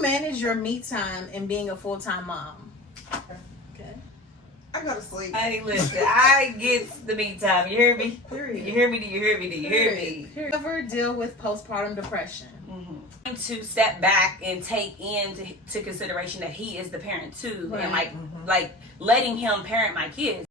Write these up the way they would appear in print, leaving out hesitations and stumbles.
you manage your me time in being a full-time mom? Okay. I go to sleep. Hey, listen, I get the me time. You hear me? Period. You hear me? Do you hear me? Do you hear me? Period. Ever deal with postpartum depression? Mm-hmm. To step back and take into consideration that he is the parent too, Right. and like letting him parent my kids.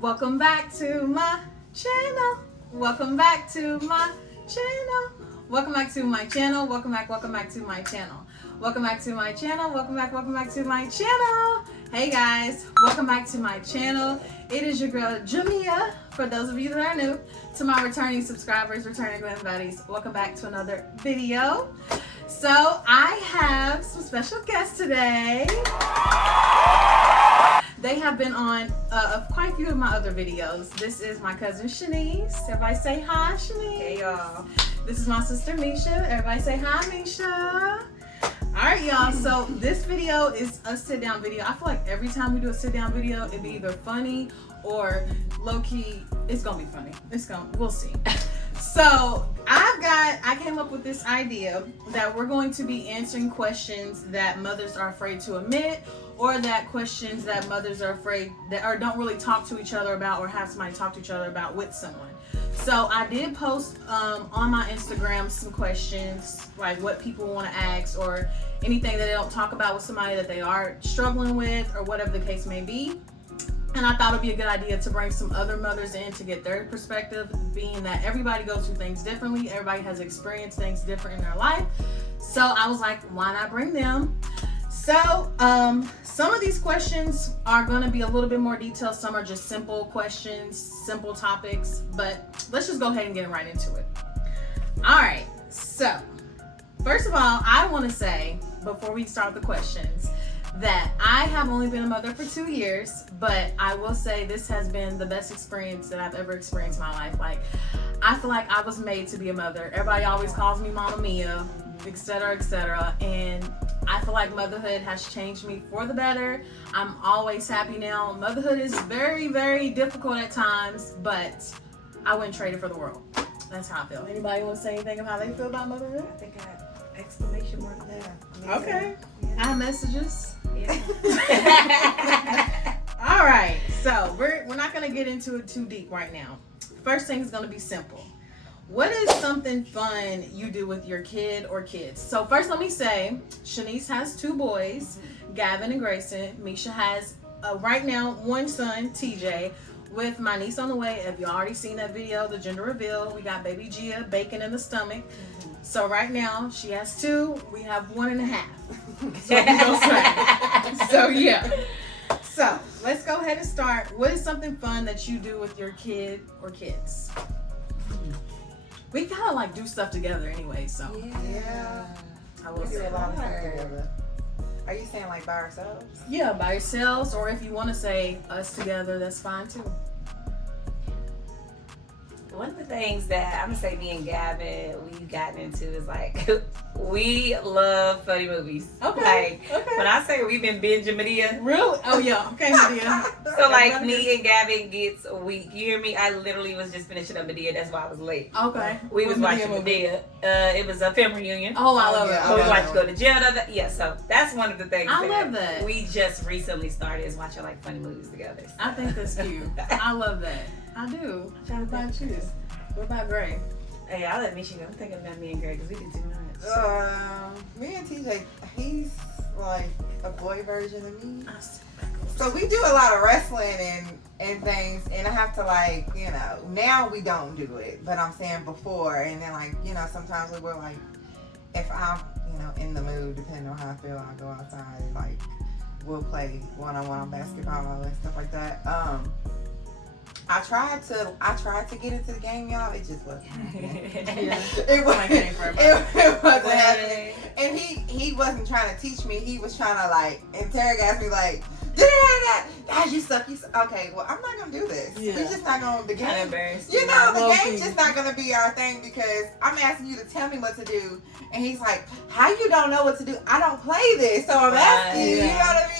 Welcome back to my channel. Welcome back to my channel. Welcome back to my channel. Welcome back to my channel. Welcome back to my channel. Welcome back to my channel. Hey guys, welcome back to my channel. It is your girl Jameia. For those of you that are new, to my returning subscribers, returning glam buddies, welcome back to another video. So I have some special guests today. They have been on quite a few of my other videos. This is my cousin Shanice. Everybody say hi, Shanice. Hey y'all. This is my sister Misha. Everybody say hi, Misha. Alright y'all, so this video is a sit-down video. I feel like every time we do a sit-down video, it'd be either funny or low-key. It's gonna be funny. We'll see. So I came up with this idea that we're going to be answering questions that mothers are afraid to admit, or that questions that mothers are afraid that or don't really talk to each other about, or have somebody talk to each other about with someone. So I did post on my Instagram some questions, like what people want to ask, or anything that they don't talk about with somebody that they are struggling with, or whatever the case may be. And I thought it'd be a good idea to bring some other mothers in to get their perspective, being that everybody goes through things differently. Everybody has experienced things different in their life. So I was like, why not bring them? So some of these questions are going to be a little bit more detailed. Some are just simple questions, simple topics, but let's just go ahead and get right into it. All right. So first of all, I want to say before we start the questions that I have only been a mother for 2 years, but I will say this has been the best experience that I've ever experienced in my life. Like, I feel like I was made to be a mother. Everybody always calls me Mama Mia, etc., and I feel like motherhood has changed me for the better. I'm always happy now. Motherhood is very, very difficult at times, but I wouldn't trade it for the world. That's how I feel. Anybody want to say anything about how they feel about motherhood? I think I have exclamation mark there. Okay. Yeah. I have messages. Yeah. All right, so we're not gonna get into it too deep right now. First thing is gonna be simple. What is something fun you do with your kid or kids? So first, let me say, Shanice has 2 boys, Gavin and Grayson. Misha has right now 1 son, TJ, with my niece on the way. If you already seen that video, the gender reveal, we got baby Gia, bacon in the stomach. So right now she has 2. We have 1.5. So we go straight. So yeah. So let's go ahead and start. What is something fun that you do with your kid or kids? We kind of like do stuff together anyway. So Yeah. I will We do say a lot of stuff that. together. Are you saying like by ourselves? Yeah, by yourselves, or if you want to say us together, that's fine too. One of the things that I'm gonna say me and Gavin we've gotten into is like we love funny movies. Okay. Like when I say we've been binging Medea. Really? Oh yeah. Okay, Medea. So like me and Gavin gets a week. You hear me? I literally was just finishing up Medea. That's why I was late. Okay. We was What watching movie? Medea. It was a film reunion. Oh, I love yeah. it. So we Okay. watched Go to Jail. Yeah, so that's one of the things I love that. we just recently started is watching like funny movies together. So. I think that's cute. I love that. I do. What about you? What about Gray? Hey, I'll let Misha go. I'm thinking about me and Greg because we do too much. Me and TJ, he's like a boy version of me. So we do a lot of wrestling and things, and I have to like, now we don't do it, but I'm saying before, and then like, sometimes we were like, if I'm, in the mood, depending on how I feel, I'll go outside and like, we'll play one-on-one on basketball and stuff like that. I tried to get into the game, y'all. It just wasn't happening. It wasn't happening. And he wasn't trying to teach me. He was trying to like interrogate me, like, "Dad, you suck. Okay, well, I'm not gonna do this. Yeah. We're just not gonna. The Kind of game, embarrassed. the game's just not gonna be our thing because I'm asking you to tell me what to do." And he's like, "How you don't know what to do? I don't play this, so I'm asking you." You know what I mean?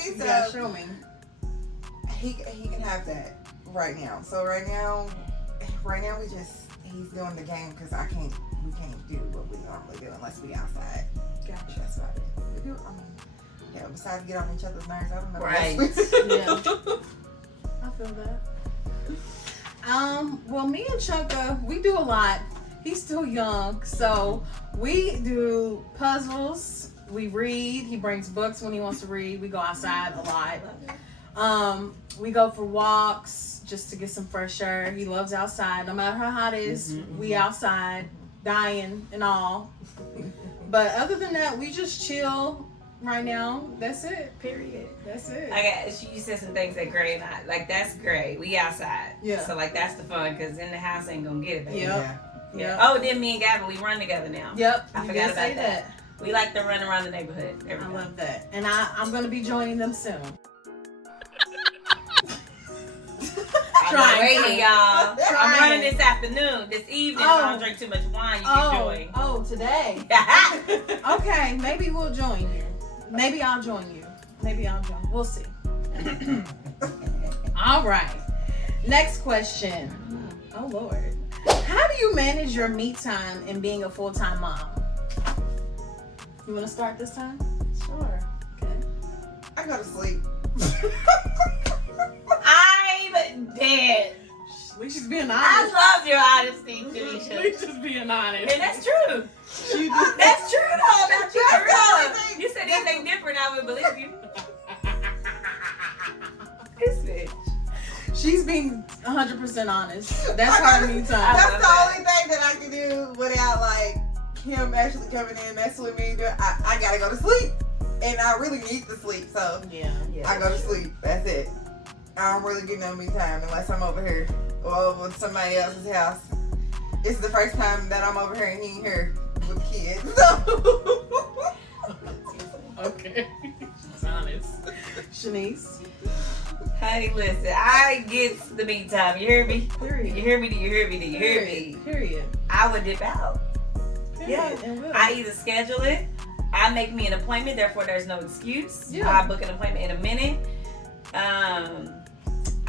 he can have that right now. So right now he's doing the game because we can't do what we normally do unless we outside. Gotcha. That's about it. We do, besides get on each other's nerves, I don't know. Right. Yeah. I feel that. Well, me and Chunka, we do a lot. He's still young, so we do puzzles. We read. He brings books when he wants to read. We go outside a lot. We go for walks just to get some fresh air. He loves outside. No matter how hot it is, we outside, dying and all. But other than that, we just chill right now. That's it. Period. That's it. You said some things that Gray and I like. That's great. We outside. Yeah. So like that's the fun because in the house ain't gonna get it, baby. Yep. Yeah. Oh, then me and Gavin, we run together now. Yep. I You forgot did about say that. We like to run around the neighborhood. I love that. And I'm going to be joining them soon. Trying, y'all. Trying. I'm running this afternoon, this evening. If I don't drink too much wine, you can join. Oh, today. Okay, maybe we'll join you. Maybe I'll join you. We'll see. All right. Next question. Oh, Lord. How do you manage your me time and being a full-time mom? You want to start this time? Sure. Okay. I go to sleep. I'm dead. At least she's being honest. I love your honesty, At Jameia. least she's being honest. And that's true. She just, That's true though about you, That's the girl. only thing. You said anything different, I would believe you. This bitch. she's being 100% honest. That's her me time. That's the only thing that I can do without like him actually coming in messing with me. I gotta go to sleep, and I really need to sleep, so Yeah. I go to sleep. That's it. I don't really get no me time unless I'm over here or over at somebody else's house. It's the first time that I'm over here and he ain't here with kids. So. Okay. She's honest. Shanice. Honey, listen, I get the me time. You hear me? Period. You hear me? Do you hear me? Do you hear me? Period. I would dip out. Period. And will. I either schedule it, I make me an appointment, therefore there's no excuse. Yeah. I book an appointment in a minute.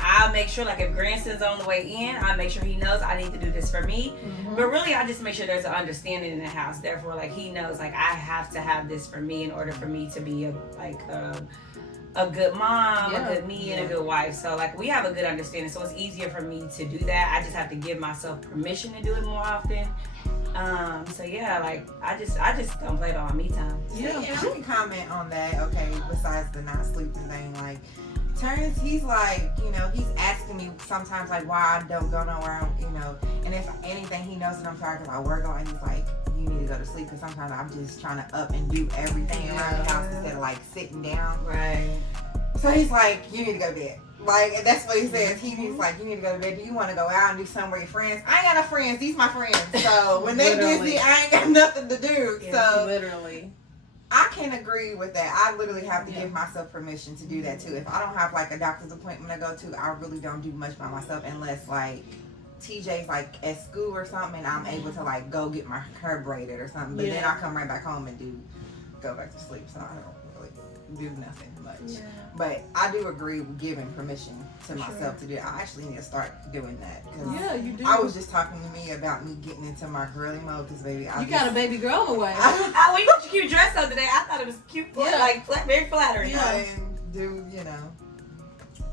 I'll make sure, like if Granson's on the way in, I'll make sure he knows I need to do this for me. Mhm. But really, I just make sure there's an understanding in the house. Therefore, like he knows, like I have to have this for me in order for me to be a good mom, Yeah. a good me, and a good wife. So like we have a good understanding. So it's easier for me to do that. I just have to give myself permission to do it more often. So yeah, like I just don't play it on me time. Yeah, I can comment on that. Okay, besides the not sleeping thing, like Terrence, he's like, he's asking me sometimes like why I don't go nowhere, and if anything, he knows that I'm talking about work on, and he's like, you need to go to sleep because sometimes I'm just trying to up and do everything around the house instead of like sitting down. Right. So he's like, you need to go to bed. Like, and that's what he says. He's like, you need to go to bed. Do you want to go out and do something with your friends? I ain't got no friends. These my friends. So when they busy, I ain't got nothing to do. Yeah, so literally. I can agree with that. I literally have to give myself permission to do that too. If I don't have like a doctor's appointment to go to, I really don't do much by myself unless like TJ's like at school or something and I'm able to like go get my hair braided or something. But then I come right back home and go back to sleep. So I don't really do nothing much. Yeah. But I do agree with giving permission to myself to do it. I actually need to start doing that. Yeah, you do. I was just talking to me about me getting into my girly mode because baby, You got a baby girl on the way. When you put your cute dress on today, I thought it was cute, Yeah. like very flattering. Yeah. and do,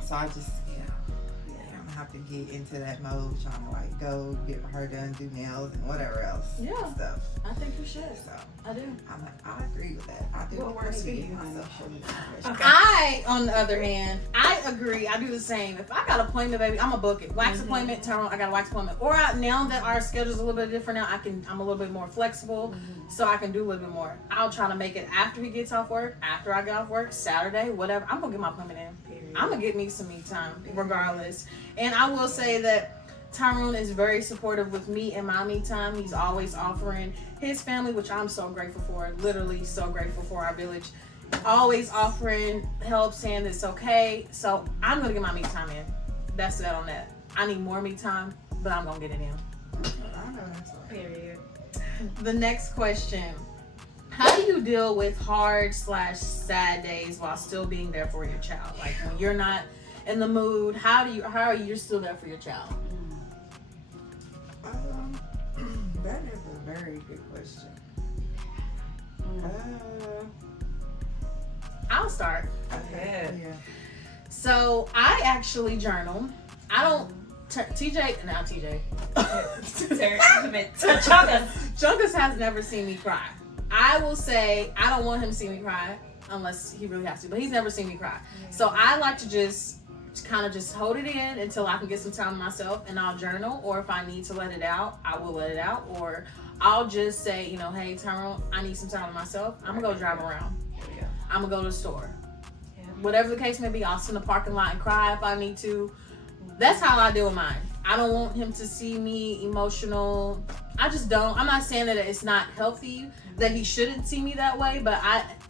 so I just, I'm gonna have to get into that mode, trying to like go get my hair done, do nails and whatever else stuff. I think you should. So I do. I'm like, I agree with that. I do. What works for I need to you, give myself honey? permission. Okay. I, on the other hand, I agree. I do the same. If I got an appointment, baby, I'm gonna book it. Wax appointment, turn on. I got a wax appointment. Or now that our schedule's a little bit different now, I'm a little bit more flexible, so I can do a little bit more. I'll try to make it after he gets off work, after I get off work, Saturday, whatever. I'm gonna get my appointment in. I'm gonna get me some me time, regardless. And I will say that Tyrone is very supportive with me and my me time. He's always offering his family, which I'm so grateful for, literally so grateful for our village. Always offering help, saying it's okay. So I'm gonna get my me time in. That's that on that. I need more me time, but I'm gonna get it in. I know that's right. Period. The next question. How do you deal with hard/sad days while still being there for your child? Like when you're not in the mood, how are you still there for your child? That is a very good question. I'll start. Okay. Yeah. So I actually journal. I don't. TJ. Chunkus has never seen me cry. I will say I don't want him to see me cry unless he really has to, but he's never seen me cry. Yeah. So I like to just kind of just hold it in until I can get some time to myself, and I'll journal. Or if I need to let it out, I will let it out. Or I'll just say, you know, hey Tyrone, I need some time to myself. I'm gonna go drive around. Yeah. I'm gonna go to the store. Yeah. Whatever the case may be, I'll sit in the parking lot and cry if I need to. That's how I deal with mine. I don't want him to see me emotional. I just don't. I'm not saying that it's not healthy, that he shouldn't see me that way, but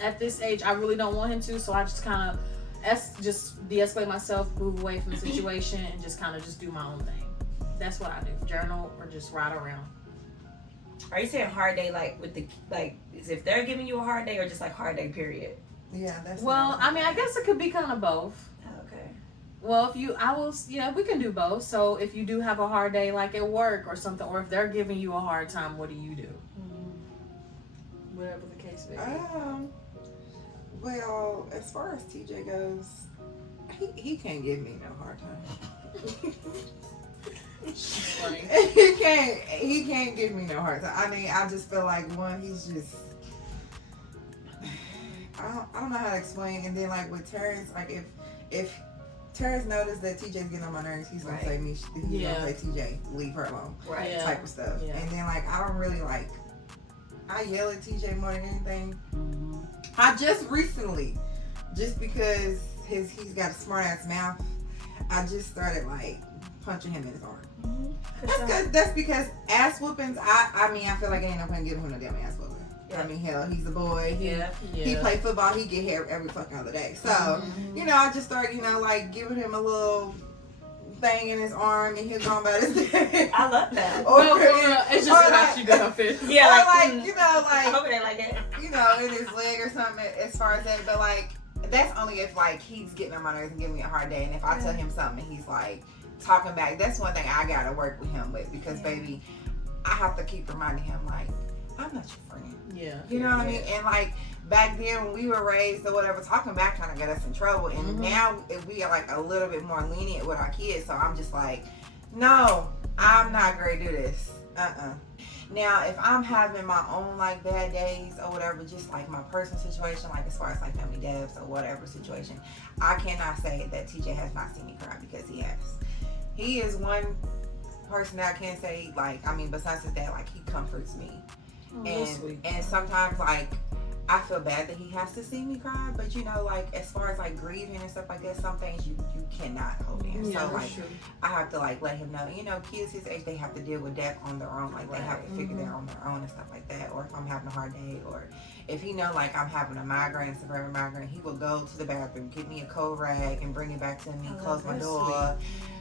at this age, I really don't want him to, so I just kind of just de-escalate myself, move away from the situation, and just kind of just do my own thing. That's what I do. Journal or just ride around. Are you saying hard day like with the is if they're giving you a hard day or just like hard day period? Yeah, that's. Well, I mean, I guess it could be kind of both. Okay. Well, we can do both. So if you do have a hard day, like at work or something, or if they're giving you a hard time, what do you do? Whatever the case may be. Well, as far as TJ goes, he can't give me no hard time. He can't give me no hard time. I mean, I just feel like he's just I don't know how to explain. And then like with Terrence, like if Terrence noticed that TJ's getting on my nerves, he's gonna say he's gonna say TJ, leave her alone. Right. Type of stuff. Yeah. And then like I don't really like I yell at TJ more than anything. Mm-hmm. I just recently, just because he's got a smart ass mouth, I just started like punching him in his arm. Mm-hmm. That's because ass whoopings. I mean, I feel like I ain't no point giving him no damn ass whooping. Yeah. I mean, hell, he's a boy. He play football. He get hair every fucking other day. So, I just start, like giving him a little thing in his arm, and he'll go about his day. I love that. It's just how you got fit. Yeah, like I hope it ain't like that. In his leg or something. As far as that, but like that's only if like he's getting on my nerves and giving me a hard day, and if I tell him something, and he's like talking back. That's one thing I gotta work with him with because baby, I have to keep reminding him like I'm not your friend. Yeah. You know what I mean? And like back then when we were raised or whatever, talking back trying to get us in trouble. And now we are like a little bit more lenient with our kids. So I'm just like, no, I'm not going to do this. Now, if I'm having my own like bad days or whatever, just like my personal situation, like as far as like family deaths or whatever situation, I cannot say that TJ has not seen me cry because he has. He is one person that I can say besides his dad, like he comforts me. And sometimes like I feel bad that he has to see me cry, but like as far as like grieving and stuff like that, some things you cannot hold in. So like I have to like let him know, kids his age, they have to deal with death on their own. Like they have to figure that on their own and stuff like that. Or if I'm having a hard day, or if he know like I'm having a migraine, a severe migraine, he will go to the bathroom, get me a cold rag and bring it back to me, close my door.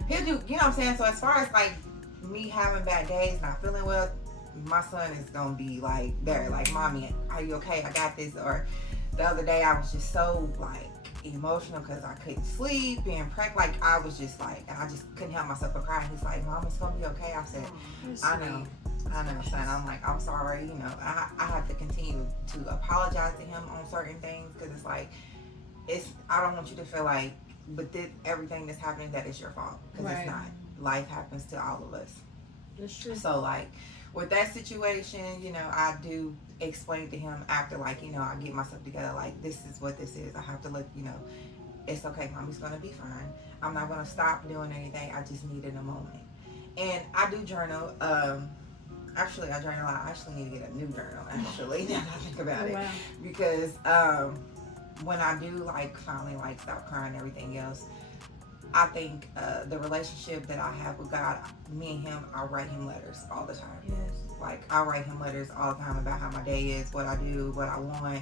He'll do, you know what I'm saying? So as far as like me having bad days, not feeling well, my son is gonna be like there, like, mommy, are you okay? I got this. Or the other day I was just so like emotional because I couldn't sleep and like I was just like, and I just couldn't help myself but crying. He's like, Mom, it's gonna be okay. I said, I know, son. I'm like, I'm sorry. I have to continue to apologize to him on certain things because it's like, I don't want you to feel like, but everything that's happening, that is your fault, because it's not. Life happens to all of us. That's true. So like with that situation, I do explain to him after, like, I get myself together, like, this is what this is. I have to let, it's okay, Mommy's gonna be fine. I'm not gonna stop doing anything. I just need in a moment. And I do journal. Actually, I journal. I actually need to get a new journal, actually, now that I think about it. Because when I do, like, finally, like, stop crying and everything else, I think the relationship that I have with God, me and him, I write him letters all the time. Yes. Like, I write him letters all the time about how my day is, what I do, what I want,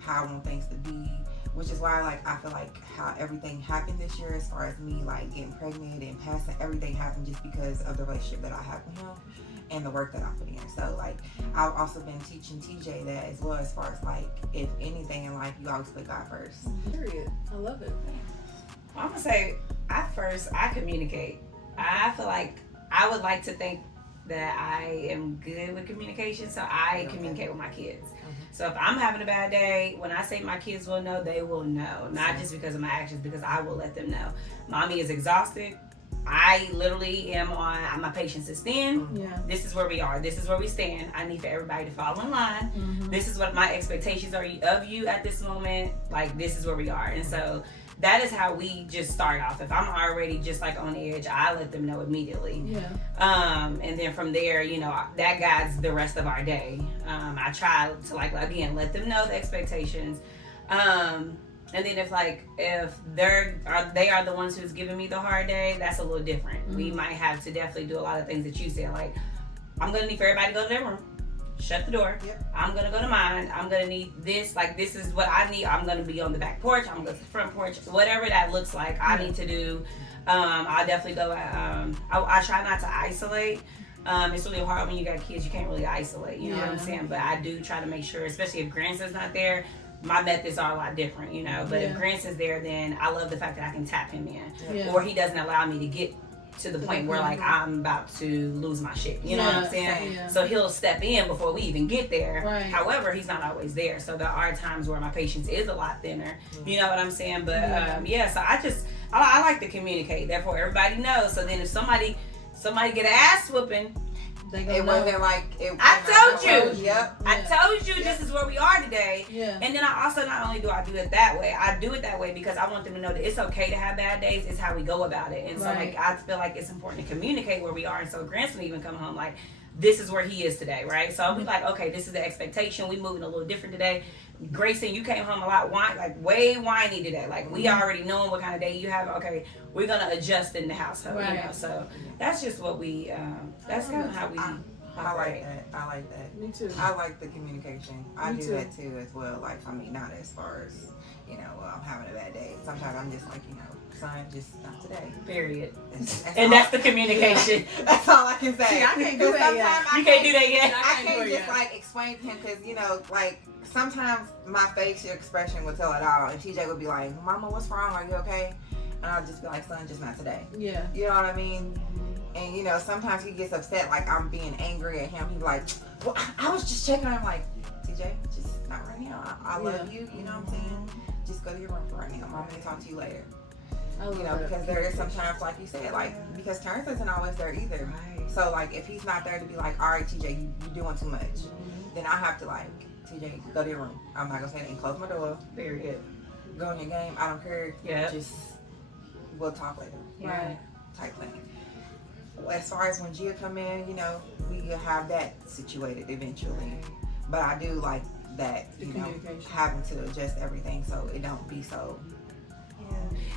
how I want things to be, which is why, like, I feel like how everything happened this year as far as me, like, getting pregnant and passing, everything happened just because of the relationship that I have with him and the work that I put in. So, like, I've also been teaching TJ that as well, as far as, like, if anything in life, you always put God first. Period. I love it. I'm gonna say, I I communicate. I feel like I would like to think that I am good with communication, so I communicate with my kids. So if I'm having a bad day, when I say my kids will know, they will know. Not just because of my actions, because I will let them know. Mommy is exhausted. I literally am on, my patience is thin. Yeah. This is where we are. This is where we stand. I need for everybody to fall in line. This is what my expectations are of you at this moment. Like, this is where we are. And so that is how we just start off. If I'm already just like on edge, I let them know immediately. Yeah. And then from there, you know, that guides the rest of our day. I try to, like, again, let them know the expectations. And then if they are the ones who's giving me the hard day, that's a little different. We might have to definitely do a lot of things that you said. Like, I'm gonna need for everybody to go to their room, shut the door. I'm gonna go to mine. I'm gonna need this. Like, this is what I need. I'm gonna be on the back porch. I'm gonna go to the front porch. Whatever that looks like, I need to do. I'll definitely go. I try not to isolate. It's really hard when you got kids. You can't really isolate. You know what I'm saying? But I do try to make sure, especially if grandson's not there. My methods are a lot different, you know. But if Grandson's there, then I love the fact that I can tap him in, or he doesn't allow me to get to the point where, like, I'm about to lose my shit. You know what I'm saying? So he'll step in before we even get there. However, he's not always there. So there are times where my patience is a lot thinner. You know what I'm saying? But so I like to communicate. Therefore, everybody knows. So then if somebody get an ass whooping, it wasn't like I told you. I told you this is where we are today. And then I also, not only do I do it that way, I do it that way because I want them to know that it's okay to have bad days. It's how we go about it. And so, like, I feel like it's important to communicate where we are. And so Grant's even come home like, this is where he is today, right? So I'll be like, okay, this is the expectation. We moving a little different today. Grayson, you came home a lot way whiny today. Like, we already knowing what kind of day you have. Okay, we're gonna adjust in the household, you know. So that's just what we. That's kind of how we. I like that. I like that. Me too. I like the communication. I do that too as well. Like, I mean, not as far as, you know, I'm having a bad day. Sometimes I'm just like, you know, son, just not today. Period. That's the communication. That's all I can say. See, I can't do that yet. You can't do that yet. I can't just like explain to him because, you know, like, sometimes my facial expression would tell it all, and TJ would be like, "Mama, what's wrong? Are you okay?" And I'll just be like, "Son, just not today." Yeah. You know what I mean? And, you know, sometimes he gets upset, like I'm being angry at him. He's like, "Well, I was just checking." I'm like, "TJ, just not right now. I love you. You know what I'm saying? Just go to your room for right now. Mom can talk to you later." You know, because there is sometimes, like you said, like, because Terrence isn't always there either. So, like, if he's not there to be like, "All right, TJ, you're doing too much," then I have to, like, TJ, go to your room. I'm not gonna say anything. Close my door. Period. Go in your game. I don't care. Just, we'll talk later. Right. Type thing. As far as when Gia come in, you know, we have that situated eventually. But I do like that, you know, having to adjust everything so it don't be so.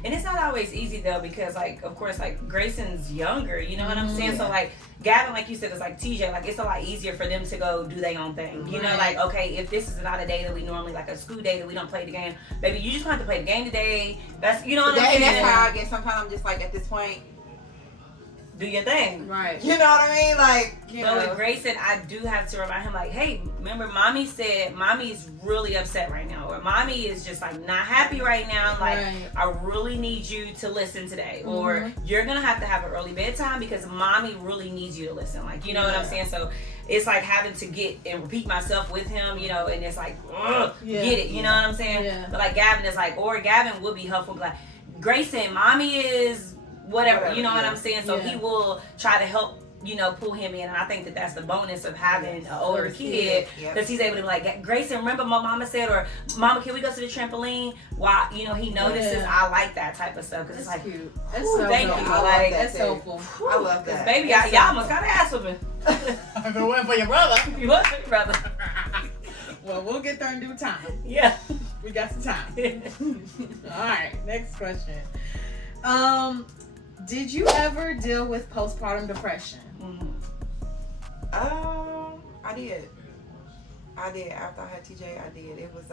And it's not always easy though, because, like, of course, like, Grayson's younger, you know what I'm saying? So, like, Gavin, like you said, is like TJ, like, it's a lot easier for them to go do their own thing. You know, like, okay, if this is not a day that we normally, like a school day that we don't play the game, baby, you just want to play the game today. That's, you know what I'm saying? And that's how I get. Sometimes I'm just like, at this point, do your thing. Right. You know what I mean? Like, you know. But with Grayson, I do have to remind him, like, hey, remember, mommy said mommy's really upset right now, or mommy is just, like, not happy right now. Like, I really need you to listen today, or you're gonna have to have an early bedtime because mommy really needs you to listen. Like, you know what I'm saying? So it's like having to get and repeat myself with him, you know, and it's like, get it, you know what I'm saying? But like Gavin is like, or Gavin will be helpful, like, Grayson, mommy is whatever, you know what I'm saying? So he will try to help, you know, pull him in. And I think that that's the bonus of having an older kid, because he's able to be like, Grayson, remember my mama said, or Mama, can we go to the trampoline? While, you know, he notices. I like that type of stuff, because it's like, cute. That's so thank you. Like, that's helpful. I love that. Baby, y'all almost got an ass whooping. If it wasn't for your brother. If you wasn't for your brother. Well, we'll get there in due time. Yeah. We got some time. All right, next question. Did you ever deal with postpartum depression? I did. After I had TJ, I did. It was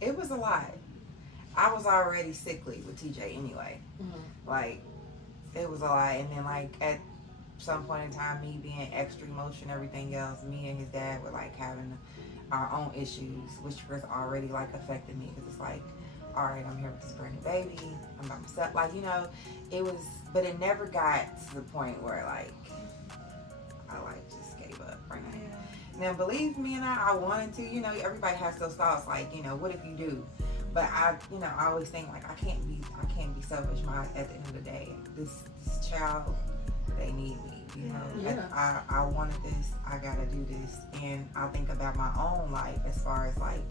it was a lot. I was already sickly with TJ anyway. Like, it was a lot. And then, like, at some point in time, me being extra emotional and everything else, me and his dad were like having our own issues, which was already like affecting me because it's like, all right, I'm here with this brand new baby, I'm by myself, like, you know, it was, but it never got to the point where like I like just gave up right now. Now, believe me, and I wanted to, you know, everybody has those thoughts, like, you know, what if you do? But I, you know, I always think like I can't be selfish. At the end of the day, this child, they need me, you know. I wanted this, I gotta do this, and I think about my own life as far as like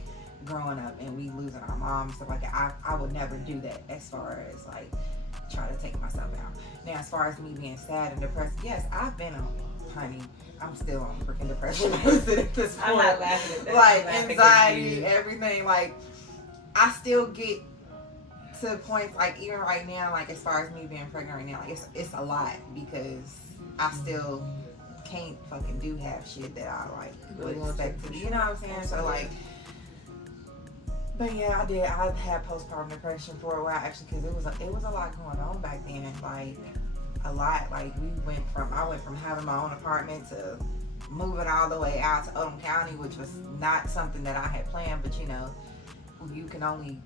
growing up and we losing our mom and stuff like that. I would never do that as far as like try to take myself out. Now, as far as me being sad and depressed, yes, I've been on, honey. I'm still on freaking depression at this point. I'm not laughing at that. Like anxiety, everything. Like I still get to points like even right now, like as far as me being pregnant right now, like it's a lot because I still can't fucking do half shit that I like would expect to do. You know what I'm saying? So like, but yeah, I did. I had postpartum depression for a while actually because it was a lot going on back then. Like a lot. Like I went from having my own apartment to moving all the way out to Odom County, which was not something that I had planned. But you know, you can only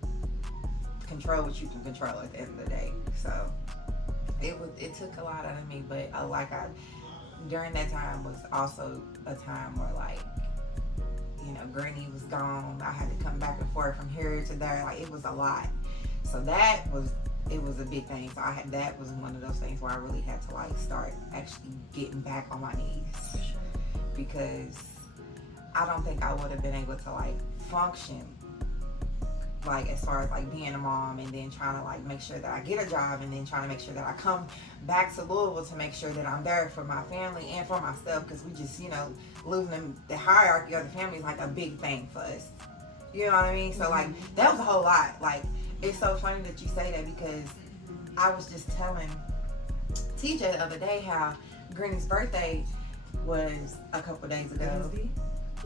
control what you can control at the end of the day. So it took a lot out of me. But during that time was also a time where like, you know, Granny was gone. I had to come back and forth from here to there. Like it was a lot. So it was a big thing. So that was one of those things where I really had to like start actually getting back on my knees because I don't think I would have been able to like function like as far as like being a mom and then trying to like make sure that I get a job and then trying to make sure that I come back to Louisville to make sure that I'm there for my family and for myself because we just, you know, losing the hierarchy of the family is like a big thing for us. You know what I mean? So like that was a whole lot. Like it's so funny that you say that because I was just telling TJ the other day how Granny's birthday was a couple days ago. Wednesday?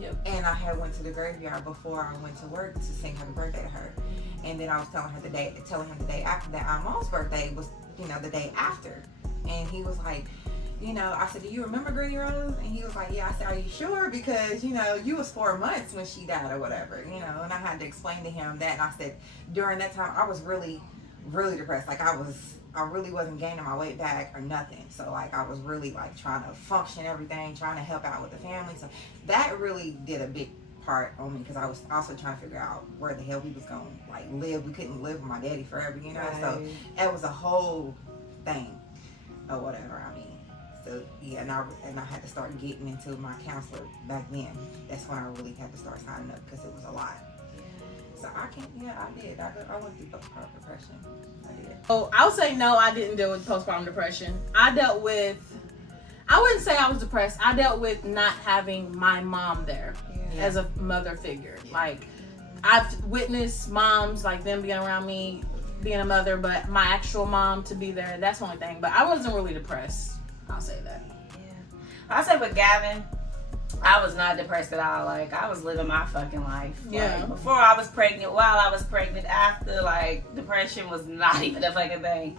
Yep. And I had went to the graveyard before I went to work to sing happy birthday to her. And then I was telling him the day after that our mom's birthday was, you know, the day after. And he was like, you know, I said, do you remember Granny Rose? And he was like, yeah. I said, are you sure? Because, you know, you was 4 months when she died or whatever, you know. And I had to explain to him that. And I said, during that time, I was really, really depressed. Like I really wasn't gaining my weight back or nothing. So like I was really like trying to function everything, trying to help out with the family. So that really did a big part on me because I was also trying to figure out where the hell we was going to like live. We couldn't live with my daddy forever, you know. Right. So that was a whole thing or whatever. I mean, so yeah, and I had to start getting into my counselor back then. That's when I really had to start signing up because it was a lot. So I did. I went through postpartum depression. I did. Oh, I would say no, I didn't deal with postpartum depression. I wouldn't say I was depressed. I dealt with not having my mom there as a mother figure. Yeah. Like, I've witnessed moms, like them being around me, being a mother, but my actual mom to be there, that's the only thing. But I wasn't really depressed. I'll say that. Yeah. I'll say with Gavin, I was not depressed at all. Like, I was living my fucking life. Yeah. Like, before I was pregnant, while I was pregnant, after, like, depression was not even a fucking thing.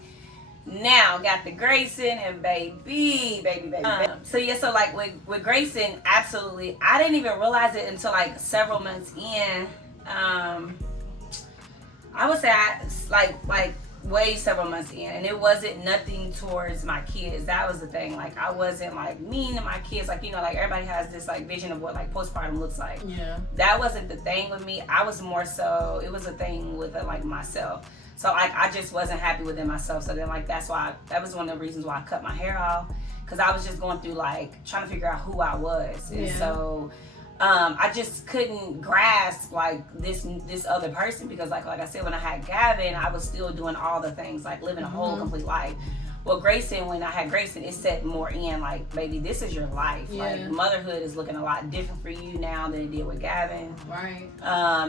Now, got the Grayson and baby. So, yeah, so, like, with Grayson, absolutely. I didn't even realize it until, like, several months in. I would say way several months in, and it wasn't nothing towards my kids. That was the thing. Like, I wasn't like mean to my kids. Like, you know, like everybody has this like vision of what like postpartum looks like. Yeah. That wasn't the thing with me. I was more so, it was a thing with like myself. So like I just wasn't happy within myself. So then like that was one of the reasons why I cut my hair off, because I was just going through like trying to figure out who I was. And so I just couldn't grasp like this other person, because like I said, when I had Gavin, I was still doing all the things, like living a whole complete life. Well, Grayson, when I had Grayson, it set more in like, baby, this is your life. Yeah. Like, motherhood is looking a lot different for you now than it did with Gavin. Right.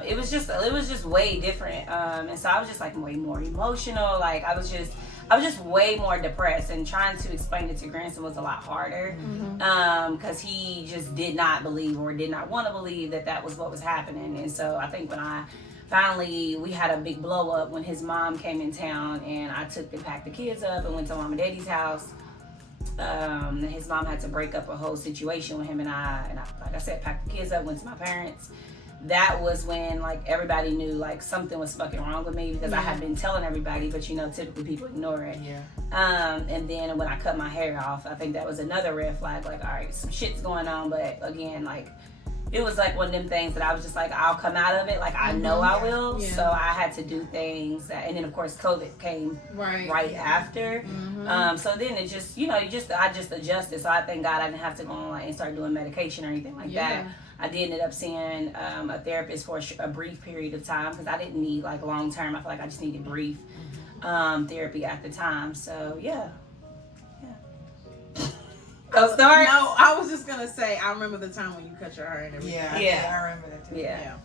It was just way different. And so I was just like way more emotional. Like I was just way more depressed, and trying to explain it to Grayson was a lot harder. Because he just did not believe, or did not want to believe, that was what was happening. And so I think when we had a big blow up when his mom came in town, and I took and packed the kids up and went to mom and daddy's house. His mom had to break up a whole situation with him and I, like I said, packed the kids up, went to my parents. That was when like everybody knew like something was fucking wrong with me because I had been telling everybody, but you know, typically people ignore it. And then when I cut my hair off, I think that was another red flag. Like, all right, some shit's going on, but again, like it was like one of them things that I was just like, I'll come out of it. Like I know I will. So I had to do things that, and then of course COVID came right after. So then it just, you know, I just adjusted. So I thank God I didn't have to go on and start doing medication or anything like that. I did end up seeing a therapist for a brief period of time because I didn't need like long term. I feel like I just needed brief therapy at the time. So yeah. Go start? No, I was just gonna say I remember the time when you cut your hair and everything. Yeah, I remember that too. Yeah.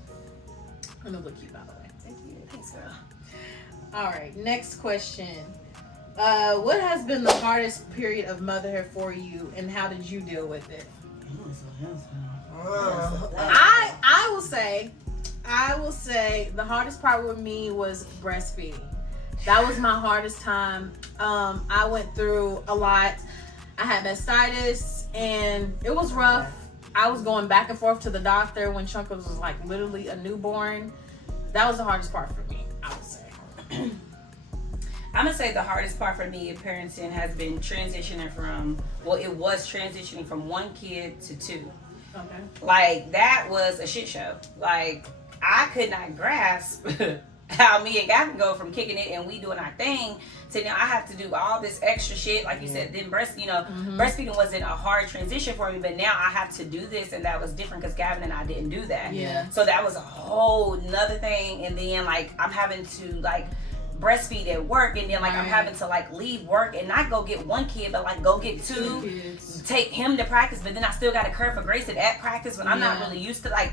I'm gonna look you by the way. Thank you. Thanks, girl. All right, next question. What has been the hardest period of motherhood for you, and how did you deal with it? I will say the hardest part with me was breastfeeding. That was my hardest time. I went through a lot. I had mastitis and it was rough. I was going back and forth to the doctor when Chunkles was like literally a newborn. That was the hardest part for me, I would say. I'm gonna say the hardest part for me in parenting has been transitioning from, well, it was transitioning from one kid to two. Okay. Like that was a shit show. Like I could not grasp how me and Gavin go from kicking it and we doing our thing to now I have to do all this extra shit. Like you said, then breastfeeding wasn't a hard transition for me, but now I have to do this, and that was different because Gavin and I didn't do that. Yeah. So that was a whole nother thing, and then like I'm having to like breastfeed at work, and then like I'm having to like leave work and not go get one kid, but like go get two kids. Take him to practice, but then I still got to curve for Grayson at practice when I'm not really used to like.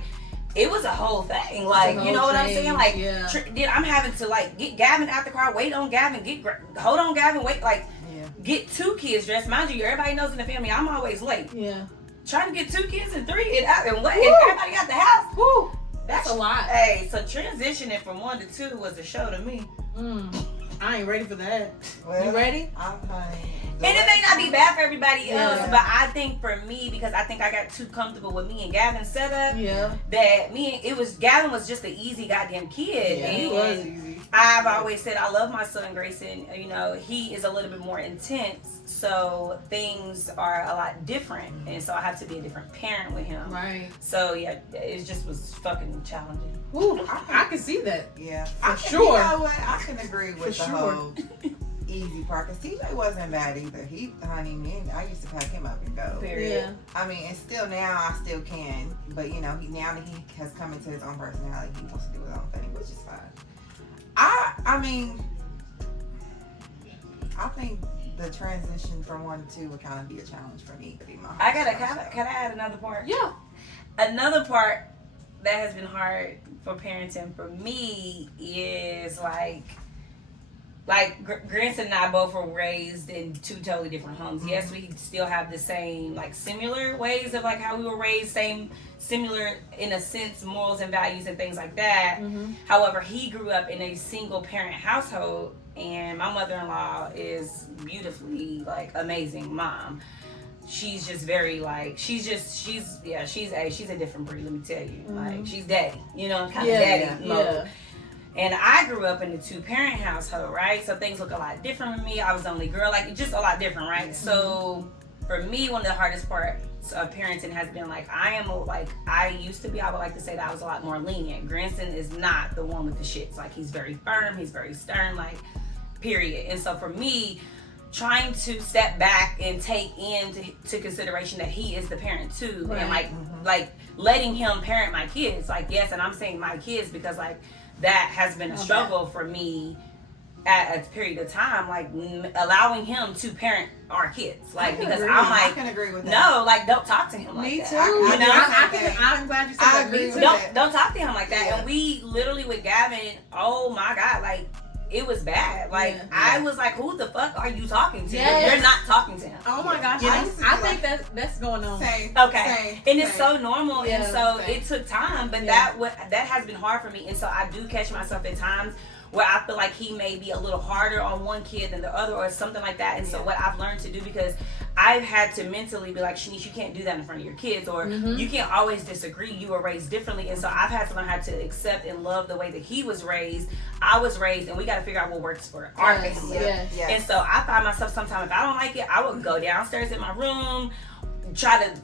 It was a whole thing, like you know what I'm saying. Like, then I'm having to like get Gavin out the car, wait on Gavin, hold on Gavin, wait, like get two kids dressed. Mind you, everybody knows in the family I'm always late. Yeah, trying to get two kids and three and out and what? And everybody got the house. Woo, that's a lot. Hey, so transitioning from 1 to 2 was a show to me. I ain't ready for that. Well, you ready? I'm fine. And it may not be bad for everybody else, but I think for me, because I think I got too comfortable with me and Gavin's setup, that Gavin was just an easy goddamn kid. And he was easy. I've always said I love my son Grayson. You know, he is a little bit more intense, so things are a lot different, and so I have to be a different parent with him. Right. So yeah, it just was fucking challenging. Ooh, I can see that. Yeah, for sure. You know what? I can agree with the whole easy part, because TJ wasn't bad either. I used to pack him up and go. Period. Yeah. I mean, and still now I still can, but you know, now that he has come into his own personality, he wants to do his own thing, which is fine. I mean, I think the transition from 1 to 2 would kind of be a challenge for me. Can I add another part? Yeah. Another part that has been hard for parenting for me is like Grayson and I both were raised in 2 totally different homes. Mm-hmm. Yes, we still have the same like similar ways of like how we were raised, similar in a sense morals and values and things like that. Mm-hmm. However, he grew up in a single parent household, and my mother-in-law is beautifully like amazing mom. She's just very like she's a different breed, let me tell you. Mm-hmm. Like she's daddy, you know, kind of daddy mode. Yeah. And I grew up in a 2-parent household, right? So things look a lot different with me. I was the only girl, like just a lot different, right? Mm-hmm. So for me, one of the hardest parts of parenting has been like I used to be. I would like to say that I was a lot more lenient. Grayson is not the one with the shits. Like he's very firm, he's very stern, like period. And so for me, trying to step back and take into consideration that he is the parent too, right. And like letting him parent my kids. Like yes, and I'm saying my kids because like that has been a struggle for me at a period of time, like allowing him to parent our kids, like because I'm like, I can agree with that. No, like don't talk to him like that. Me too. I'm glad you said that. Me too. Don't talk to him like that. Yeah. And we literally with Gavin, oh my God, like it was bad. Like I was like, who the fuck are you talking to? Yes. You're not talking to him. Oh my gosh, I think that's going on. Okay, and it's so normal, and so it took time, but that has been hard for me, and so I do catch myself at times where I feel like he may be a little harder on one kid than the other or something like that. And so what I've learned to do, because I've had to mentally be like, Shanice, you can't do that in front of your kids, or you can't always disagree. You were raised differently. And so I've had to learn how to accept and love the way that he was raised, I was raised, and we got to figure out what works for our family. And so I find myself sometimes, if I don't like it, I would go downstairs in my room, try to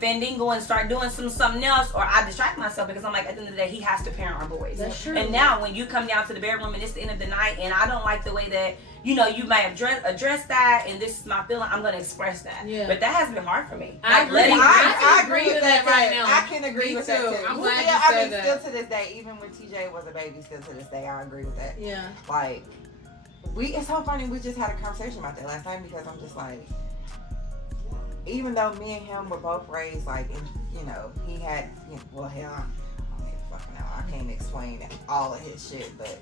Fandango and start doing something else, or I distract myself because I'm like, at the end of the day, he has to parent our boys. That's true. And now when you come down to the bedroom and it's the end of the night and I don't like the way that, you know, you may have addressed that and this is my feeling, I'm going to express that. But that has been hard for me. I agree with that right now. I can agree with that too. I'm glad you said that. Still to this day, even when TJ was a baby, still to this day, I agree with that. Yeah. Like, it's so funny, we just had a conversation about that last night because I'm just like, even though me and him were both raised, like, and, you know, he had, well, hell, I don't even fucking know. I can't explain all of his shit, but,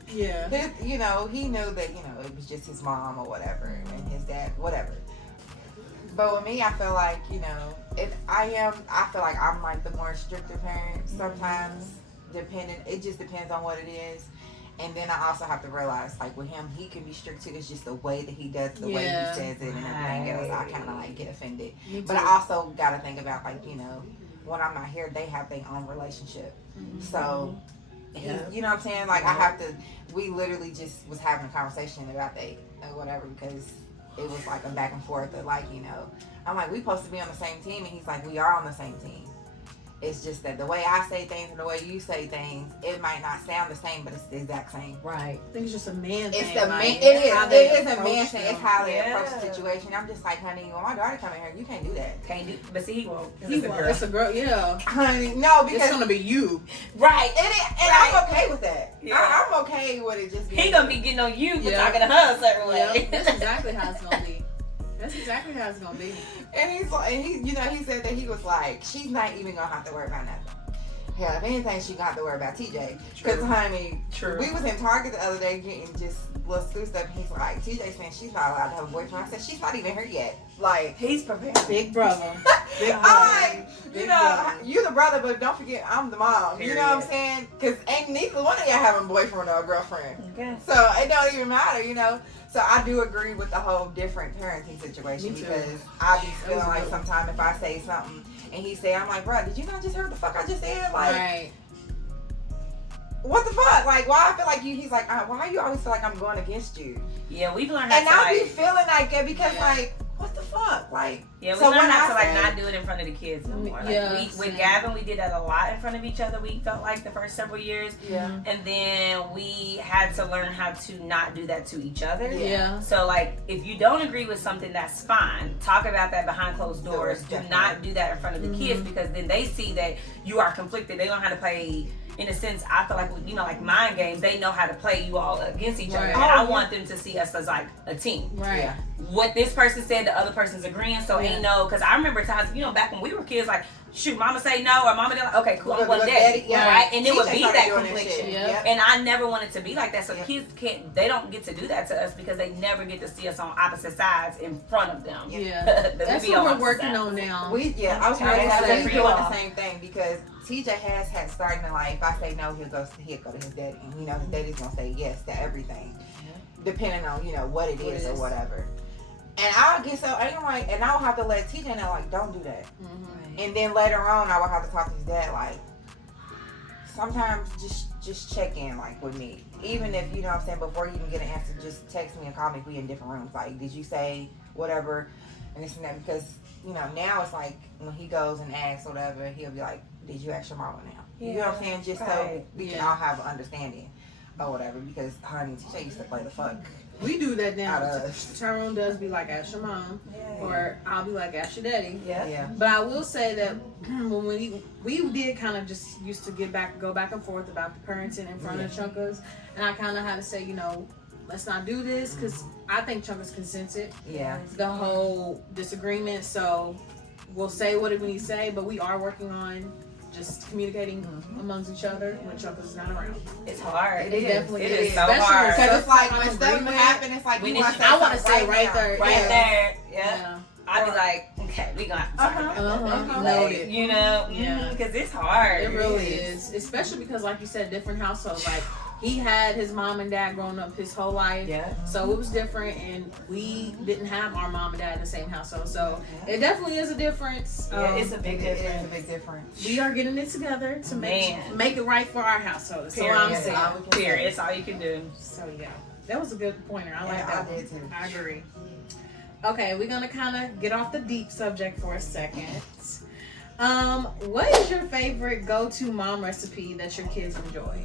you know, he knew that, you know, it was just his mom or whatever, and his dad, whatever. But with me, I feel like, you know, I feel like I'm like the more stricter parent sometimes, it just depends on what it is. And then I also have to realize, like, with him, he can be strict too. It's just the way that he does, the way he says it and everything else. I kind of, like, get offended. But I also got to think about, like, you know, when I'm not here, they have their own relationship. So, you know what I'm saying? Like, I have to, we literally just was having a conversation about that or whatever because it was, like, a back and forth of, like, you know, I'm like, we supposed to be on the same team. And he's like, we are on the same team. It's just that the way I say things and the way you say things, it might not sound the same, but it's the exact same. Right. I think it's just a man thing. It's the man. Like, it is a man thing. It's how they approach the situation. I'm just like, honey, when my daughter come in here, you can't do that. But see, he won't. It's a girl. Yeah. Honey, no, because it's gonna be you. Right. And I'm okay with that. I'm okay with it just being. He gonna be getting on you for talking to her a certain way. That's exactly how it's gonna be. That's exactly how it's gonna be. And he's like, you know, he said that he was like, she's not even gonna have to worry about nothing. Hell, if anything, she gonna have to worry about TJ. Because, honey, we was in Target the other day getting just little school stuff, and he's like, TJ saying she's not allowed to have a boyfriend. I said, she's not even here yet. Like, he's prepared. Big brother. I'm like, you know, you the brother, but don't forget, I'm the mom. Period. You know what I'm saying? Because ain't neither one of y'all having a boyfriend or a girlfriend. Okay. So it don't even matter, you know. So I do agree with the whole different parenting situation because I be feeling like sometimes if I say something and he say, I'm like, bro, did you not just hear what the fuck I just said? Like, what the fuck? Like, why I feel like you? He's like, why you always feel like I'm going against you? Yeah, we've learned how to. And I be feeling like it because like, what the fuck? Like, we learned how to like not do it in front of the kids no more. Like with Gavin, we did that a lot in front of each other. We felt like the first several years. And then we had to learn how to not do that to each other. So like, if you don't agree with something, that's fine. Talk about that behind closed doors. Do not do that in front of the kids because then they see that you are conflicted. They learn how to play. In a sense, I feel like, you know, like mind games, they know how to play you all against each other. And I want them to see us as like a team. What this person said, the other person's agreeing. So ain't no, because I remember times, you know, back when we were kids, like, shoot, mama say no, or mama did like, okay, cool, I'm one daddy. Right? And it would be that confliction. And I never wanted to be like that. So kids they don't get to do that to us because they never get to see us on opposite sides in front of them. That's what we're working on now. I was going to say, we're doing the same thing because TJ has had starting in life. If I say no, he'll go to his daddy, and you know his daddy's gonna say yes to everything, depending on, you know, what it is or whatever. And I'll get so angry, and I'll have to let TJ know, like, don't do that. And then later on, I will have to talk to his dad, like, sometimes just check in, like, with me, even if, you know what I'm saying, before you even get an answer, just text me and call me if we in different rooms. Like, did you say whatever, and this and that, because, you know, now it's like when he goes and asks whatever, he'll be like, did you ask your mama now? You know what I'm saying? Just so we can all have an understanding or whatever. Because honey, TJ used to play the fuck. We do that now. Tyrone does be like, ask your mom, or I'll be like, ask your daddy. But I will say that when we did kind of just used to go back and forth about the parenting in front of Chunkas, and I kind of had to say, you know, let's not do this because I think Chunkas consented. The whole disagreement, so we'll say what we need to say, but we are working on just communicating amongst each other when Chunkas is not around. It's hard. It definitely is. So hard. Because it's like when stuff happens, it's like I want to say right there. Right there. Yeah. I'd be like, okay, we gonna have to talk about that. You know, because it's hard. It really is. Especially because, like you said, different households. Like, he had his mom and dad growing up his whole life. Yeah. So it was different, and we didn't have our mom and dad in the same household. So it definitely is a difference. Yeah, it's a big difference. It is a big difference. We are getting it together to make it right for our household. So I'm saying. Period. It's all you can do. So yeah, that was a good pointer. I like that. I did too. I agree. Okay, we're gonna kind of get off the deep subject for a second. What is your favorite go-to mom recipe that your kids enjoy?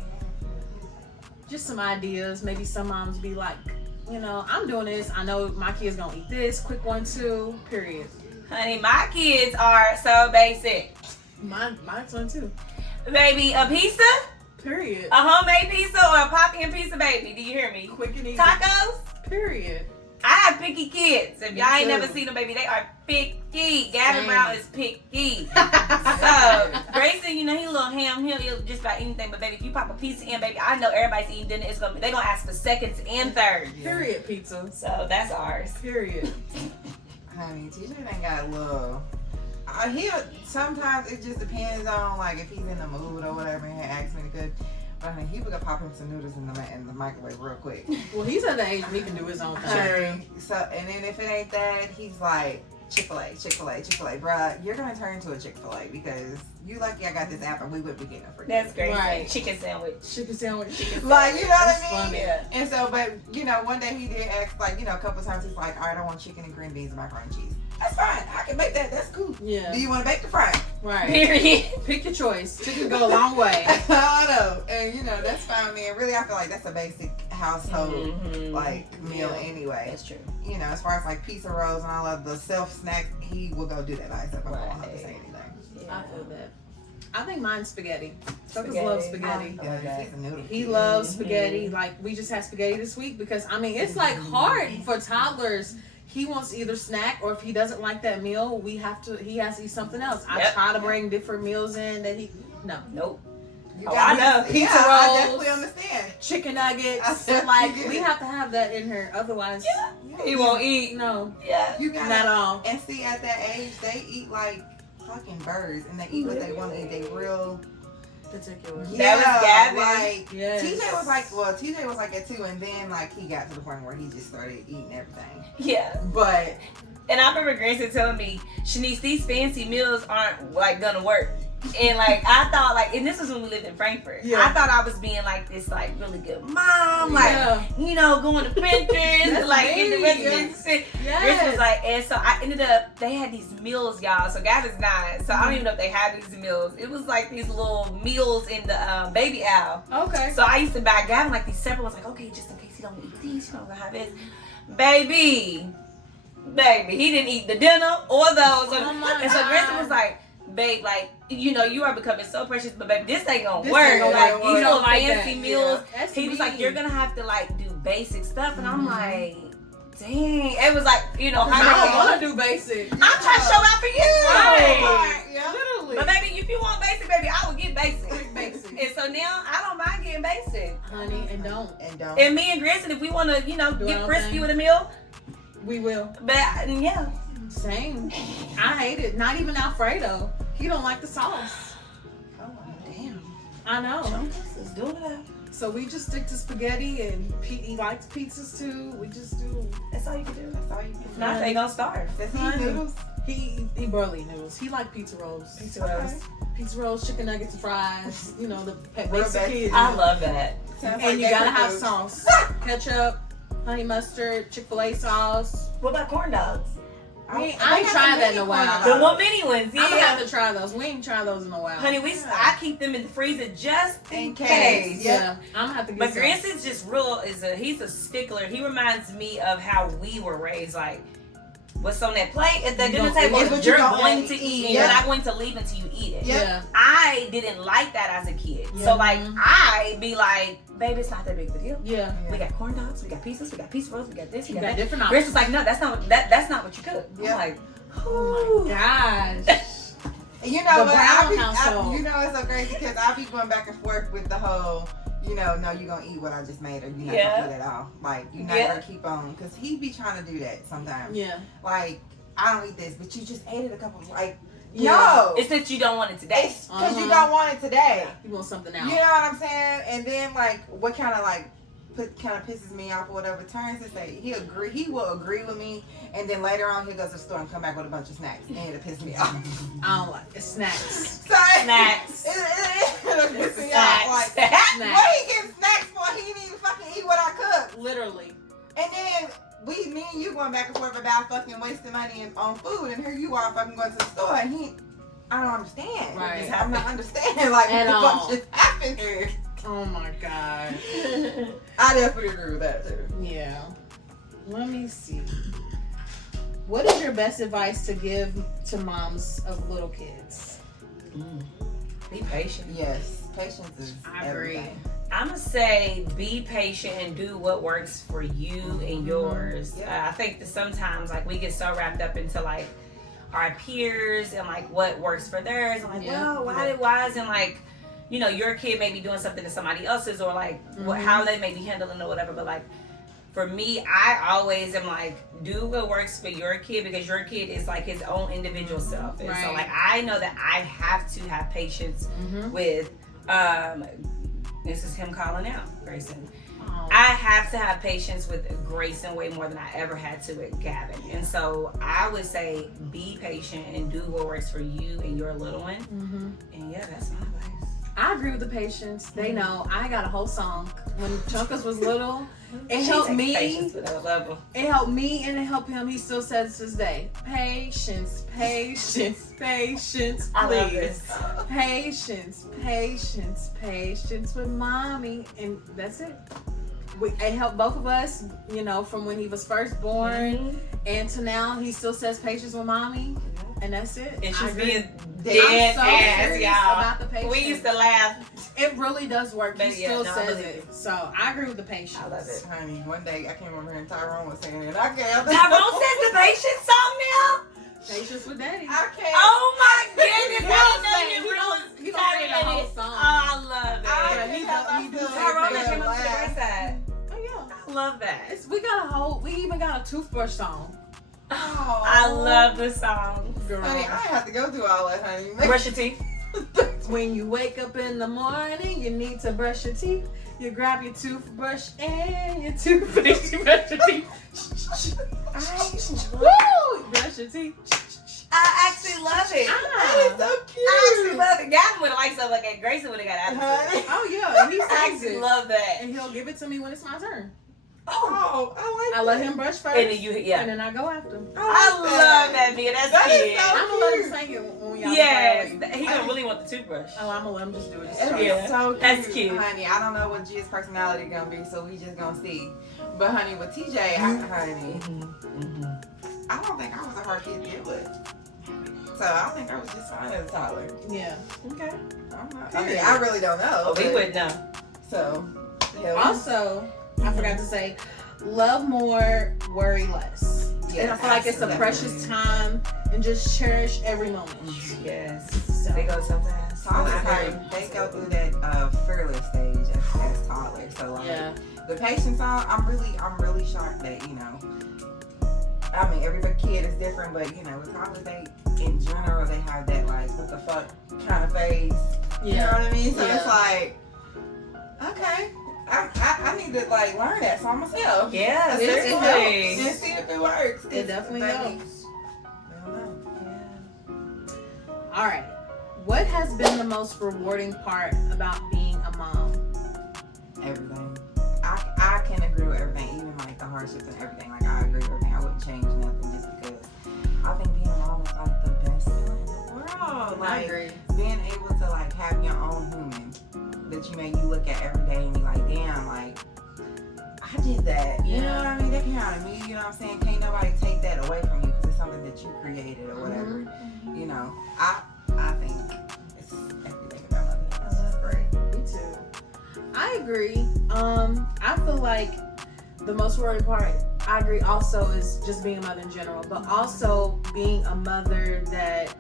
Just some ideas. Maybe some moms be like, I'm doing this. I know my kids gonna eat this. Quick 1, 2. Period. Honey, my kids are so basic. Mine's one too. Baby, a pizza? Period. A homemade pizza or a poppy pizza, baby? Do you hear me? Quick and easy. Tacos? Period. I have picky kids. If y'all ain't too. never seen them, baby, they are picky. Gavin Same. Brown is picky. So, Grayson, he a little ham. He'll eat just about anything. But, baby, if you pop a pizza in, baby, I know everybody's eating dinner. They're going to ask for seconds and thirds. Period. Pizza. So, that's ours. Period. Honey, TJ ain't got a little. Sometimes it just depends on like if he's in the mood or whatever and he asks me to cook. But honey, he would go pop him some noodles in the microwave real quick. Well, he's at the age where he can do his own thing. So and then if it ain't that, he's like Chick-fil-A, bruh. You're gonna turn into a Chick-fil-A because you lucky I got this app and we would be getting it for you. That's great. Right. Chicken sandwich. Like, you know what I mean? Funny. Yeah. And so, but one day he did ask, like, a couple times he's like, all right, I want chicken and green beans and macaroni and cheese. That's fine. I can make that. That's cool. Yeah. Do you want to bake the fry? Right. Period. Pick your choice. Chicken go a long way. I know. And, that's fine with me. And really, I feel like that's a basic household, meal anyway. That's true. As far as, like, pizza rolls and all of the self-snack, he will go do that by himself. I don't have to say anything. Yeah. I feel that. I think mine's spaghetti. Suckers love spaghetti. He's a noodle He kid. loves spaghetti. Like, we just had spaghetti this week because, it's like hard for toddlers. He wants to either snack or if he doesn't like that meal, he has to eat something else. I try to bring different meals in that Nope. I know. Pizza rolls. I rolls. definitely understand. Chicken nuggets. I Like, get we it. have to have that in here. Otherwise, He won't eat. no, Yeah. You got not at all. And see, at that age, they eat like fucking birds, and they eat what they want to eat. They real Particular. That was Gavin. Like Yes. TJ was like at 2, and then like he got to the point where he just started eating everything. Yeah. But And I remember Grayson telling me, Shanice, these fancy meals aren't like gonna work. And like I thought and this was when we lived in Frankfurt. Yeah. I thought I was being like this like really good mom, like going to Pinterest and like getting the recipes. Grayson was like, and so I ended up they had these meals, y'all. So Gavin's 9, so I don't even know if they had these meals. It was like these little meals in the baby aisle. Okay. So I used to buy Gavin like these separate ones, like, okay, just in case he don't eat these, you know, gonna have this. Baby, he didn't eat the dinner or those. Oh my and so God. Grayson was like, babe, like, you are becoming so precious, but baby, this ain't gonna This work. ain't gonna Like, work. these You don't little like fancy that. meals. That's He was like, me. you're gonna have to like do basic stuff, and I'm like, dang. It was like, I don't how want to do basic. I'm trying to show out for you. Right. Yeah. Literally. But baby, if you want basic, baby, I will get basic. Basic. And so now I don't mind getting basic. Honey, and don't. And me and Grayson, if we want to, Do get our frisky thing. with a meal, We will. but yeah. Same. I hate it. Not even Alfredo. He don't like the sauce. Oh damn. I know. Let's do it. So we just stick to spaghetti, and he likes pizzas too. We just do. That's all you can do. That's all you can If not, they gonna starve. Does he eat Honey. noodles? He barely noodles. He like pizza rolls. Pizza rolls, chicken nuggets, and fries. The Real basic basic. kids. I love that. Sounds And you like gotta that have food. sauce, ketchup, honey mustard, Chick-fil-A sauce. What about corn dogs? I ain't tried that in a while. The little mini ones, yeah. I'm gonna have to try those. We ain't tried those in a while. Honey, I keep them in the freezer just in In case. case. Yeah, I'm gonna have to get But some. Grayson's just he's a stickler. He reminds me of how we were raised. Like, what's on that plate at the You dinner don't table, eat what you're you don't going eat. to eat, and Yeah. you're not going to leave until you eat it. Yeah. I didn't like that as a kid. Yeah. So, like, I be like, babe, it's not that big of a deal. Yeah. We got corn dogs, we got pizzas, we got pizza rolls, we got this, we You got got that. different Grace options. was like, no, that's not what you cook. Yeah. I'm like, Oh my gosh. You know, The but Brown household. it's so crazy because I be going back and forth with the whole, no, you're gonna eat what I just made, or you're not Yeah. gonna eat at all. Like, you're not Yeah. gonna keep on, because he be trying to do that sometimes. Yeah. Like, I don't eat this, but you just ate it a couple, like, No. It's that you don't want it today. It's because you don't want it today. You want something else. You know what I'm saying? And then like what kind of like pisses me off or whatever turns to say he will agree with me, and then later on he'll go to the store and come back with a bunch of snacks, and it'll piss me off. I don't like it. Snacks. Snacks. It'll piss me off. Like, what he getting snacks for? He didn't even fucking eat what I cooked. Literally. And then me and you going back and forth about fucking wasting money on food, and here you are fucking going to the store, and I don't understand. Right. I'm not understanding like At what all. just happened here. Oh my god. I definitely agree with that too. Yeah. Let me see. What is your best advice to give to moms of little kids? Be patient. Yes, patience is I agree. everything. I'm gonna say be patient and do what works for you and yours. Yeah. I think that sometimes like we get so wrapped up into like our peers and like what works for theirs. I'm like, well, why isn't like, you know, your kid may be doing something to somebody else's, or like how they may be handling or whatever. But like for me, I always am like, do what works for your kid, because your kid is like his own individual self. And so like I know that I have to have patience with this is him calling out, Grayson. I have to have patience with Grayson way more than I ever had to with Gavin. And so I would say be patient and do what works for you and your little one. And yeah, that's my advice. I agree with the patience. They know. I got a whole song. When Chunkus was little, it helped me. It helped me and it helped him. He still says to this day, patience, patience, patience, I love please. this. Patience, patience, patience with mommy. And that's it. It helped both of us, you know, from when he was first born and to now. He still says patience with mommy. And that's it. And she's being I'm dead so ass, serious y'all. about the patience. We used to laugh. It really does work. He still I says believe it. So I agree with the patience. I love it. Honey, one day I came over here and Tyrone was saying it. I can't. Tyrone says the patience song now. Patience with daddy. I can't. Oh my goodness! He I don't didn't know he you don't really say the whole it. song. Oh, I love it. I feel Tyrone like came up to the laugh. right side. Oh yeah. I love that. We even got a toothbrush song. Oh, I love the song. Girl. Honey, I have to go through all that, honey. Brush your teeth. When you wake up in the morning, you need to brush your teeth. You grab your toothbrush and your toothpaste. You brush your teeth. Woo! Brush your teeth. I actually love it. That is so cute. I actually love it. Gavin would have liked something like that. Grayson would have got out of it. Oh yeah, and he I sings actually it. love that. And he'll give it to me when it's my turn. Oh, I like I let him brush first, And then and then I go after him. I love that, Mia. That's That is cute. so I'm gonna let him sing it when y'all Yes, play. he don't really want the toothbrush. Oh, I'm gonna let him just do it. Just It's try. Yeah. so cute. That's cute. Honey, I don't know what G's personality gonna be, so we just gonna see. But honey, with TJ, honey, I don't think I was a hard kid to deal with. So I think I was just fine as a toddler. Yeah. Okay. I mean, I really don't know. Oh, we but- wouldn't know. So, hell, Also, I forgot to say, love more, worry less. yeah, And I feel like it's a precious time, and just cherish every moment. Yes. So, They go so fast. Toddlers, I like, they go through that fearless stage as toddlers. So like, yeah. the patience song, I'm really shocked that, you know, I mean, every kid is different, but you know, with toddlers, they in general they have that like what the fuck kind of phase. You know what I mean? So it's like, okay, I need to like learn that song myself. Yeah, It seriously. Just see if it works. It definitely Baby, helps. I don't know. All right. What has been the most rewarding part about being a mom? Everything. I can agree with everything, even like the hardships and everything. Like I agree with everything. I wouldn't change nothing just because I think being a mom is like the best feeling in the world. Like being able to like have your own human that you look at every day and be like, damn, like I did that. You know what I mean? That kind of me. You know what I'm saying? Can't nobody take that away from you because it's something that you created or whatever. You know, I think it's everything about loving it. It's just great. Me too. I agree. I feel like the most rewarding part, I agree also, is just being a mother in general, but also being a mother that,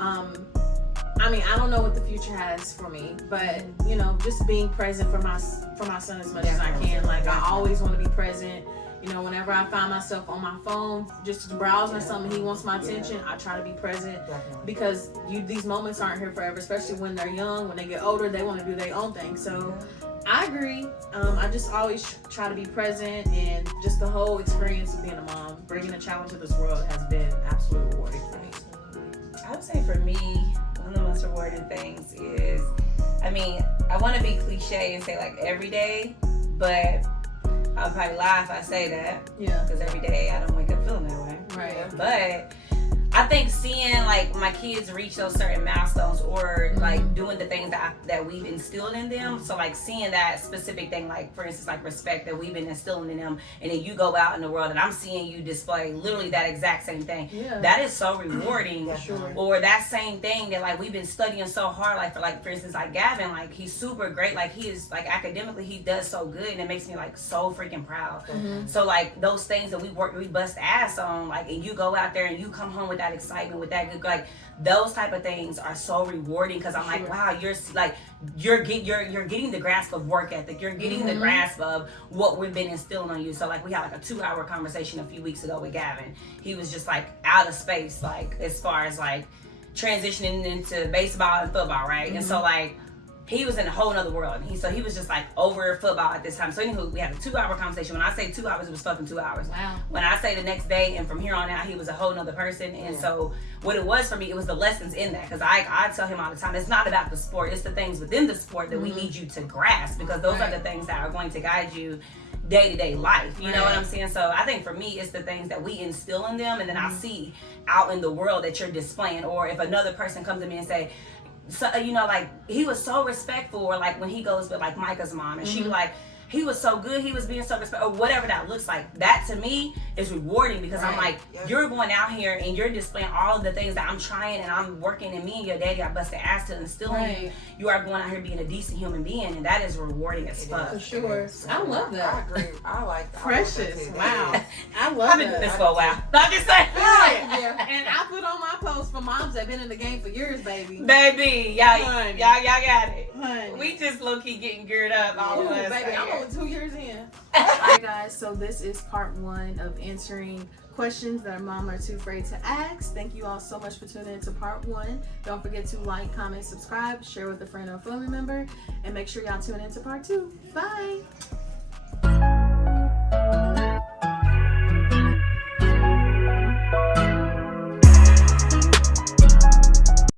I mean, I don't know what the future has for me, but you know, just being present for my son as much as I can. Like I always want to be present. You know, whenever I find myself on my phone just browsing or something, he wants my attention, I try to be present. Definitely. Because these moments aren't here forever, especially when they're young. When they get older, they want to do their own thing. So I agree. I just always try to be present, and just the whole experience of being a mom, bringing a child into this world, has been absolutely rewarding for me. I would say for me, one of the most rewarding things is, I mean, I want to be cliche and say like every day, but I'll probably lie if I say that. Yeah. Because every day I don't wake up feeling that way. Right. But I think seeing like my kids reach those certain milestones, or like doing the things that we've instilled in them. So like seeing that specific thing, like for instance, like respect that we've been instilling in them, and then you go out in the world and I'm seeing you display literally that exact same thing. Yeah. That is so rewarding. Sure. Or that same thing that like we've been studying so hard, like for instance, like Gavin, like he's super great, like he is like academically he does so good, and it makes me like so freaking proud. So like those things that we bust ass on, like, and you go out there and you come home with that excitement, with that good, like those type of things are so rewarding, because I'm like, wow, you're getting the grasp of work ethic, you're getting the grasp of what we've been instilling on you. So like we had like a 2-hour conversation a few weeks ago with Gavin. He was just like out of space, like as far as like transitioning into baseball and football, right? And so like he was in a whole nother world. He was just like over football at this time. So anywho, we had a 2-hour conversation. When I say 2 hours, it was fucking 2 hours. Wow. When I say the next day and from here on out, he was a whole nother person. And so what it was for me, it was the lessons in that. Because I tell him all the time, it's not about the sport. It's the things within the sport that we need you to grasp. Because those are the things that are going to guide you day-to-day life. You know what I'm saying? So I think for me, it's the things that we instill in them. And then I see out in the world that you're displaying. Or if another person comes to me and say, so, you know, like he was so respectful, or like when he goes with like Micah's mom, and she like, he was so good, he was being so respectful, or whatever that looks like. That to me is rewarding, because I'm like, you're going out here and you're displaying all of the things that I'm trying and I'm working, and me and your daddy, I busted ass to instill in you. You are going out here being a decent human being, and that is rewarding as fuck. For sure. I love that. I agree. I like that. Precious. Wow. I love I've been doing this for a while. I'm just saying. And I put on my post for moms that been in the game for years, baby. Baby, y'all got it. Honey. We just low key getting geared up, all of us. Baby, I'm only 2 years in. Alright guys, so this is part 1 of answering questions that mom are too afraid to ask. Thank you all so much for tuning into part 1. Don't forget to like, comment, subscribe, share with a friend or family member, and make sure y'all tune into part 2. Bye!